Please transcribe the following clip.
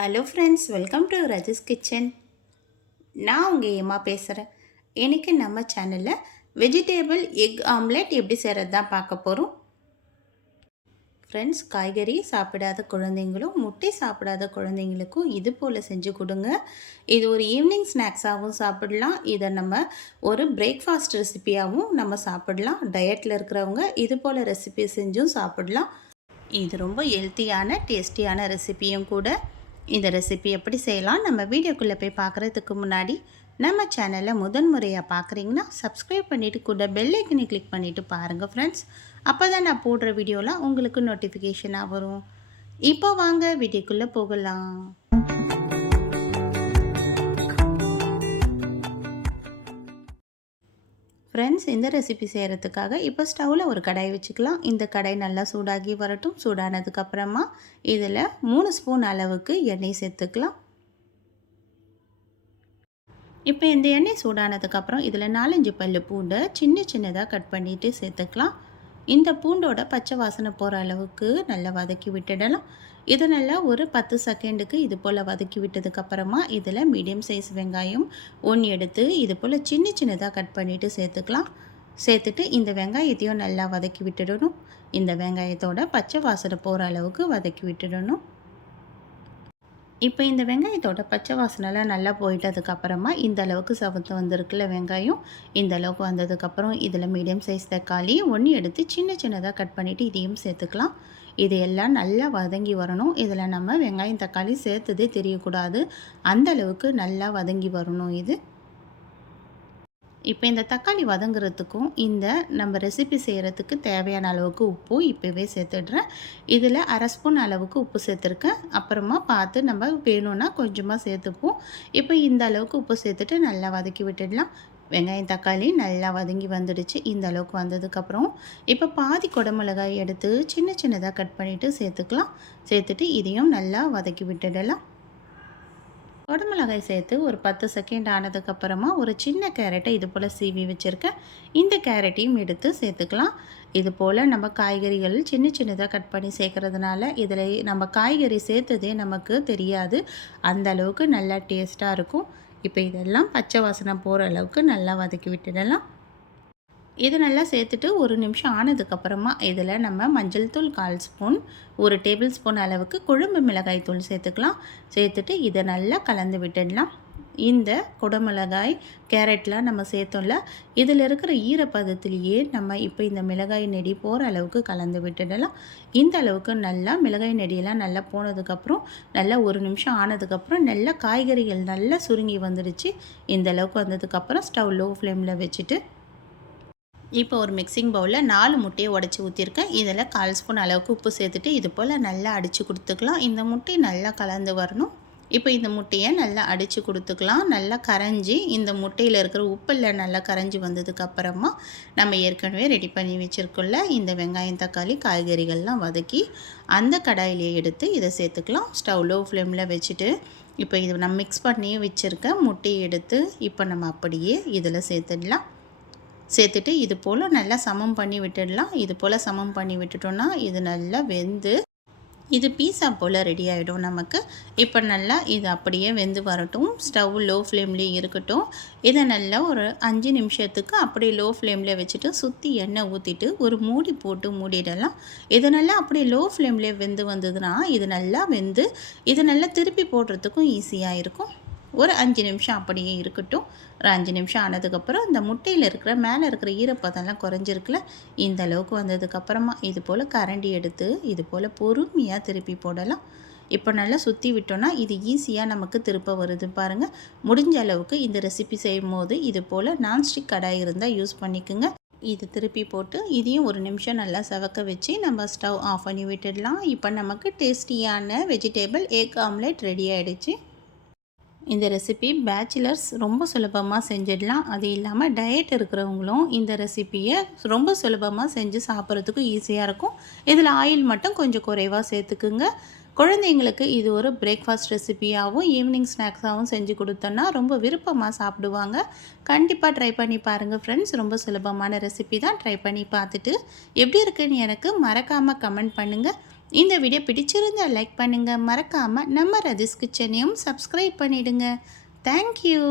Hello friends, welcome to Raji's kitchen. நான் உங்கள் ஏமா பேசுகிறேன். இன்றைக்கி நம்ம சேனலில் வெஜிடேபிள் எக் ஆம்லெட் எப்படி செய்கிறது தான் பார்க்க போகிறோம். ஃப்ரெண்ட்ஸ், காய்கறி சாப்பிடாத குழந்தைங்களும் முட்டை சாப்பிடாத குழந்தைங்களுக்கும் இது போல் செஞ்சு கொடுங்க. இது ஒரு ஈவினிங் ஸ்நாக்ஸாகவும் சாப்பிடலாம். இதை நம்ம ஒரு பிரேக்ஃபாஸ்ட் ரெசிபியாகவும் நம்ம சாப்பிடலாம். டயட்டில் இருக்கிறவங்க இது போல் ரெசிபி செஞ்சும் சாப்பிடலாம். இது ரொம்ப ஹெல்த்தியான டேஸ்டியான ரெசிபியும் கூட. இந்த ரெசிபி எப்படி செய்யலாம் நம்ம வீடியோக்குள்ளே போய் பார்க்குறதுக்கு முன்னாடி நம்ம சேனலை முதன்முறையாக பார்க்குறீங்கன்னா சப்ஸ்கிரைப் பண்ணிவிட்டு கூட பெல் ஐக்கனை கிளிக் பண்ணிவிட்டு பாருங்கள் ஃப்ரெண்ட்ஸ். அப்போ தான் நான் போடுற வீடியோலாம் உங்களுக்கு நோட்டிஃபிகேஷனாக வரும். இப்போ வாங்க வீடியோக்குள்ளே போகலாம். ஃப்ரெண்ட்ஸ், இந்த ரெசிபி செய்கிறதுக்காக இப்போ ஸ்டவ்வில் ஒரு கடாய் வச்சுக்கலாம். இந்த கடாய் நல்லா சூடாகி வரட்டும். சூடானதுக்கப்புறமா இதில் 3 ஸ்பூன் அளவுக்கு எண்ணெய் சேர்த்துக்கலாம். இப்போ இந்த எண்ணெய் சூடானதுக்கப்புறம் இதில் 4-5 பல்லு பூண்டை சின்னதாக கட் பண்ணிவிட்டு சேர்த்துக்கலாம். இந்த பூண்டோட பச்சை வாசனை போகிற அளவுக்கு நல்லா வதக்கி விட்டுடலாம். இது நல்லா ஒரு 10 செகண்டுக்கு இது போல் வதக்கி விட்டதுக்கப்புறமா இதில் மீடியம் சைஸ் வெங்காயம் 1 எடுத்து இது போல் சின்னதாக கட் பண்ணிவிட்டு சேர்த்துக்கலாம். சேர்த்துட்டு இந்த வெங்காயத்தையும் நல்லா வதக்கி விட்டுடணும். இந்த வெங்காயத்தோட பச்சை வாசனை போகிற அளவுக்கு வதக்கி விட்டுடணும். இப்போ இந்த வெங்காயத்தோட பச்சை வாசனைலாம் நல்லா போயிட்டதுக்கப்புறமா இந்த அளவுக்கு சவத்து வந்திருக்குல்ல வெங்காயம், இந்த அளவுக்கு வந்ததுக்கப்புறம் இதில் மீடியம் சைஸ் தக்காளி 1 எடுத்து சின்னதாக கட் பண்ணிவிட்டு இதையும் சேர்த்துக்கலாம். இது எல்லாம் நல்லா வதங்கி வரணும். இதில் நம்ம வெங்காயம் தக்காளி சேர்த்ததே தெரியக்கூடாது, அந்த அளவுக்கு நல்லா வதங்கி வரணும் இது. இப்போ இந்த தக்காளி வதங்குறதுக்கும் இந்த நம்ம ரெசிபி செய்கிறதுக்கு தேவையான அளவுக்கு உப்பு இப்போவே சேர்த்துடுறேன். இதில் 1/2 ஸ்பூன் அளவுக்கு உப்பு சேர்த்துருக்கேன். அப்புறமா பார்த்து நம்ம வேணும்னா கொஞ்சமாக சேர்த்துப்போம். இப்போ இந்த அளவுக்கு உப்பு சேர்த்துட்டு நல்லா வதக்கி விட்டுடலாம். வெங்காயம் தக்காளி நல்லா வதங்கி வந்துடுச்சு. இந்த அளவுக்கு வந்ததுக்கப்புறம் இப்போ பாதி குடமிளகாய் எடுத்து சின்னதாக கட் பண்ணிவிட்டு சேர்த்துக்கலாம். சேர்த்துட்டு இதையும் நல்லா வதக்கி விட்டுடலாம். குடமிளகாய் சேர்த்து ஒரு 10 செகண்ட் ஆனதுக்கப்புறமா ஒரு சின்ன கேரட்டை இது போல் சீவி வச்சுருக்கேன். இந்த கேரட்டையும் எடுத்து சேர்த்துக்கலாம். இது போல் நம்ம காய்கறிகள் சின்னதாக கட் பண்ணி சேர்க்குறதுனால இதில் நம்ம காய்கறி சேர்த்ததே நமக்கு தெரியாது, அந்த அளவுக்கு நல்லா டேஸ்ட்டாக இருக்கும். இப்போ இதெல்லாம் பச்சை வாசனை போகிற அளவுக்கு நல்லா வதக்கி விட்டுடலாம். இது நல்லா சேர்த்துட்டு ஒரு நிமிஷம் ஆனதுக்கப்புறமா இதில் நம்ம மஞ்சள் தூள் 1/4 ஸ்பூன், 1 டேபிள் ஸ்பூன் அளவுக்கு குழம்பு மிளகாய் தூள் சேர்த்துக்கலாம். சேர்த்துட்டு இதை நல்லா கலந்து விட்டுடலாம். இந்த குடமிளகாய் கேரட்லாம் நம்ம சேர்த்தோம்ல, இதில் இருக்கிற ஈரப்பதத்திலேயே நம்ம இப்போ இந்த மிளகாய் நெடி போகிற அளவுக்கு கலந்து விட்டுடலாம். இந்த அளவுக்கு நல்லா மிளகாய் நெடியெல்லாம் நல்லா போனதுக்கப்புறம் நல்லா ஒரு நிமிஷம் ஆனதுக்கப்புறம் நல்லா காய்கறிகள் நல்லா சுருங்கி வந்துடுச்சு. இந்த அளவுக்கு வந்ததுக்கப்புறம் ஸ்டவ் லோ ஃப்ளேமில் வச்சுட்டு இப்போ ஒரு மிக்சிங் பவுலில் 4 முட்டையை உடச்சி ஊற்றிருக்கேன். இதில் 1/4 ஸ்பூன் அளவுக்கு உப்பு சேர்த்துட்டு இது போல் நல்லா அடித்து கொடுத்துக்கலாம். இந்த முட்டை நல்லா கலந்து வரணும். இப்போ இந்த முட்டையை நல்லா அடித்து கொடுத்துக்கலாம். நல்லா கரைஞ்சி இந்த முட்டையில் இருக்கிற உப்பில் நல்லா கரைஞ்சி வந்ததுக்கப்புறமா நம்ம ஏற்கனவே ரெடி பண்ணி வச்சுருக்கோம்ல இந்த வெங்காயம் தக்காளி காய்கறிகள்லாம் வதக்கி அந்த கடாயிலே எடுத்து இதை சேர்த்துக்கலாம். ஸ்டவ் லோ ஃப்ளேமில் வச்சுட்டு இப்போ இது நம்ம மிக்ஸ் பண்ணி வச்சுருக்க முட்டையை எடுத்து இப்போ நம்ம அப்படியே இதில் சேர்த்துடலாம். சேர்த்துட்டு இது போல் நல்லா சமம் பண்ணி விட்டுடலாம். இது போல் சமம் பண்ணி விட்டுட்டோன்னா இது நல்லா வெந்து இது பீஸா போல் ரெடி ஆகிடும் நமக்கு. இப்போ நல்லா இது அப்படியே வெந்து வரட்டும். ஸ்டவ் லோ ஃப்ளேம்லேயே இருக்கட்டும். இதை நல்லா ஒரு 5 நிமிஷத்துக்கு அப்படியே லோ ஃப்ளேமில் வச்சுட்டு சுற்றி எண்ணெய் ஊற்றிட்டு ஒரு மூடி போட்டு மூடிடலாம். இது நல்லா அப்படியே லோ ஃப்ளேம்லேயே வெந்து வந்ததுன்னா இது நல்லா வெந்து இது நல்லா திருப்பி போடுறதுக்கும் ஈஸியாக இருக்கும். ஒரு 5 நிமிஷம் அப்படியே இருக்கட்டும். ஒரு 5 நிமிஷம் ஆனதுக்கப்புறம் இந்த முட்டையில் இருக்கிற மேலே இருக்கிற ஈரப்பதம்லாம் குறைஞ்சிருக்குல, இந்த அளவுக்கு வந்ததுக்கப்புறமா இது போல் கரண்டி எடுத்து இது போல் பொறுமையாக திருப்பி போடலாம். இப்போ நல்லா சுற்றி விட்டோன்னா இது ஈஸியாக நமக்கு திருப்ப வருது பாருங்கள். முடிஞ்ச அளவுக்கு இந்த ரெசிபி செய்யும் போது இது போல் நான்ஸ்டிக் கடாய் இருந்தால் யூஸ் பண்ணிக்கோங்க. இது திருப்பி போட்டு இதையும் ஒரு நிமிஷம் நல்லா செவக்க வச்சு நம்ம ஸ்டவ் ஆஃப் பண்ணி விட்டுடலாம். இப்போ நமக்கு டேஸ்டியான வெஜிடேபிள் எக் ஆம்லெட் ரெடி ஆகிடுச்சு. இந்த ரெசிபி பேச்சுலர்ஸ் ரொம்ப சுலபமாக செஞ்சிடலாம். அது இல்லாமல் டயட் இருக்கிறவங்களும் இந்த ரெசிப்பியை ரொம்ப சுலபமாக செஞ்சு சாப்பிட்றதுக்கும் ஈஸியாக இருக்கும். இதில் ஆயில் மட்டும் கொஞ்சம் குறைவாக சேர்த்துக்குங்க. குழந்தைங்களுக்கு இது ஒரு பிரேக்ஃபாஸ்ட் ரெசிபியாகவும் ஈவினிங் ஸ்நாக்ஸாகவும் செஞ்சு கொடுத்தோன்னா ரொம்ப விருப்பமாக சாப்பிடுவாங்க. கண்டிப்பாக ட்ரை பண்ணி பாருங்கள் ஃப்ரெண்ட்ஸ். ரொம்ப சுலபமான ரெசிபி தான். ட்ரை பண்ணி பார்த்துட்டு எப்படி இருக்குன்னு எனக்கு மறக்காமல் கமெண்ட் பண்ணுங்கள். இந்த வீடியோ பிடிச்சிருந்தா லைக் பண்ணுங்கள். மறக்காமல் நம்ம ரதிஸ் கிச்சனையும் சப்ஸ்கிரைப் பண்ணிவிடுங்க. தேங்க்யூ.